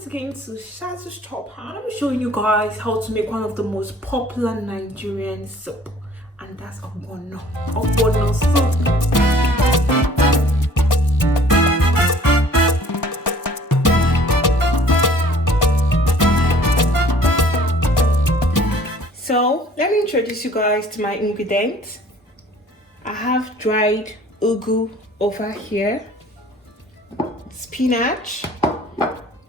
once again to Shazy'S Chophouse. I'm showing you guys how to make one of the most popular Nigerian soup, and that's Ogbono. Ogbono soup. So let me introduce you guys to my ingredients. I have dried ugu over here, spinach,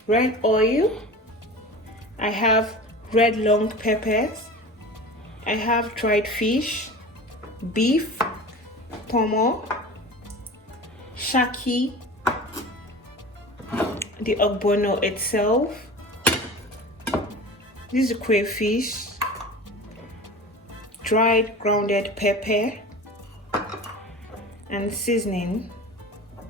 red oil, I have red long peppers, I have dried fish, beef, pomo, shaki, the ogbono itself, this is crayfish, dried grounded pepper, and seasoning.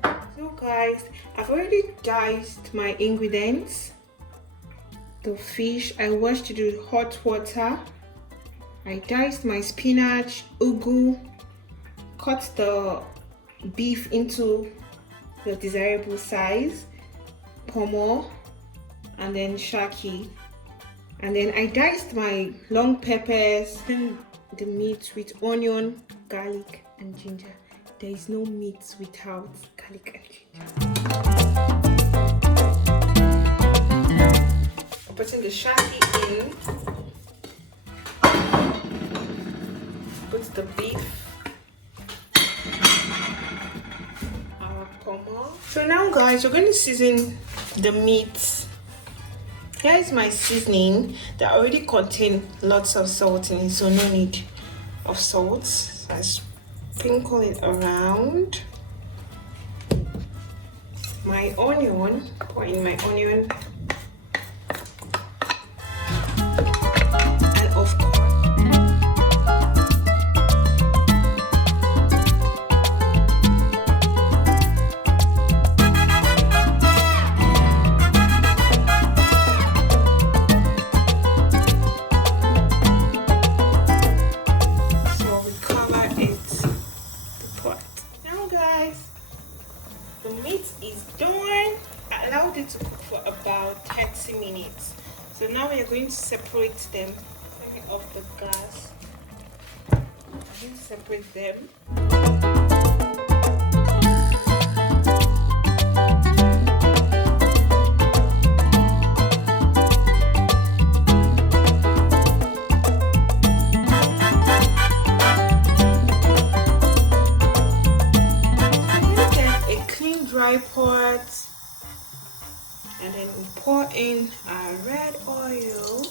So guys, I've already diced my ingredients. The fish I washed it with hot water. I diced my spinach, ugu, cut the beef into the desirable size, pomo, and then shaki. And then I diced my long peppers and the meat with onion, garlic, and ginger. There is no meat without garlic and ginger. Putting the shaki in. Put the beef. Our pomo. So now guys, we're going to season the meat. Here is my seasoning that already contains lots of salt in it, so no need of salt. So I sprinkle it around. My onion, pour in my onion, and of course the meat is done. I allowed it to cook for about 30 minutes. So now we are going to separate them. Let me off the gas. I'm going to separate them. Dry pot, and then we pour in our red oil.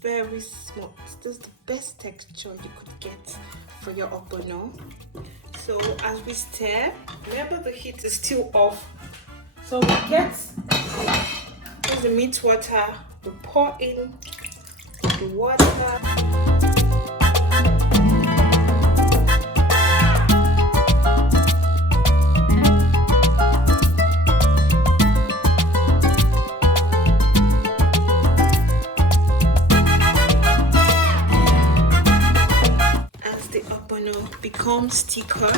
Very small. This is the best texture you could get for your ogbono. So as we stir, remember the heat is still off. So we get the meat water, we pour in the water. Becomes thicker,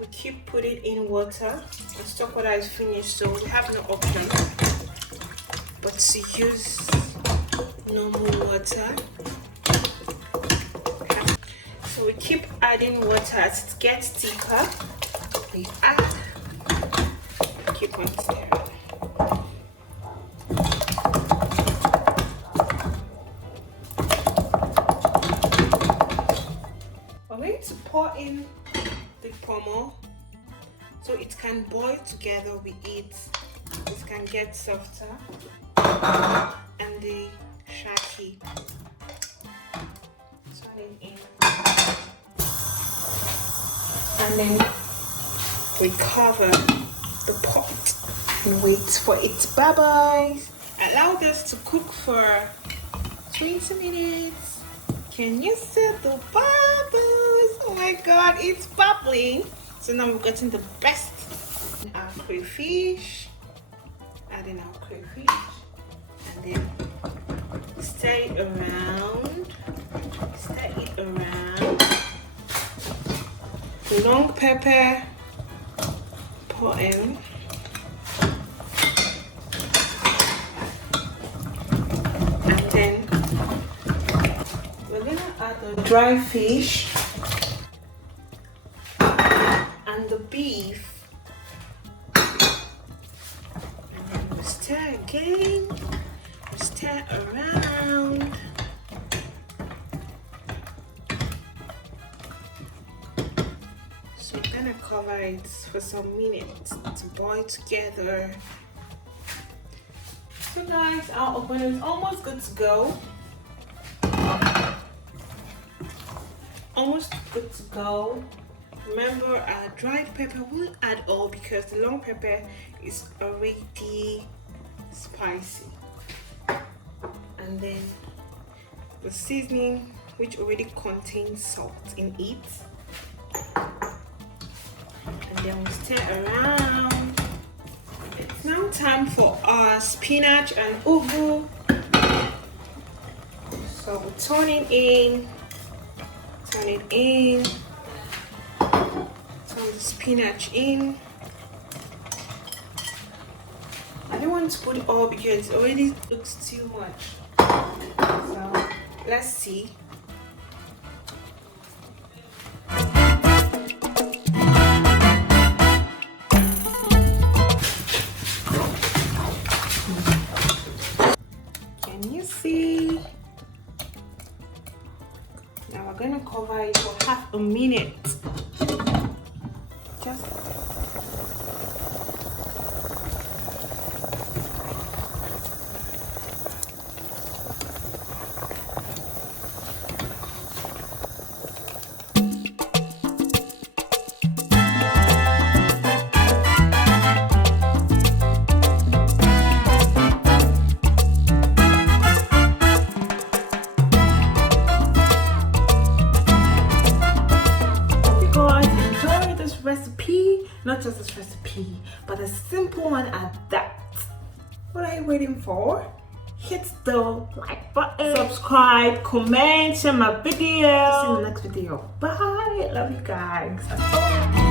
we keep putting in water. The stock water is finished, so we have no option but to use normal water. So we keep adding water as it gets thicker. We add, keep on stirring. To pour in the pomo so it can boil together with it can get softer, and the shaki, turn it in, and then we cover the pot and wait for its bubbles. Allow this to cook for 20 minutes. Can you see the bubbles? Oh my god, it's bubbling. So now we're getting the best. Our crayfish, adding our crayfish, and then stir it around. Long pepper, pour in. And then we're gonna add the dry fish and the beef. And then we stir again. We stir around. So we're gonna cover it for some minutes to boil together. So guys, our ogbono is almost good to go. Almost good to go. Remember, our dried pepper we'll add all because the long pepper is already spicy. And then the seasoning, which already contains salt in it. And then we stir around. It's now time for our spinach and ugu. So we turn it in, turn the spinach in. I don't want to put all because it already looks too much. So let's see. Can you see? Now we're gonna cover it for half a minute. Just recipe, not just this recipe, but a simple one at that. What are you waiting for? Hit the like button, subscribe, comment, share my video. See you in the next video. Bye. Love you guys.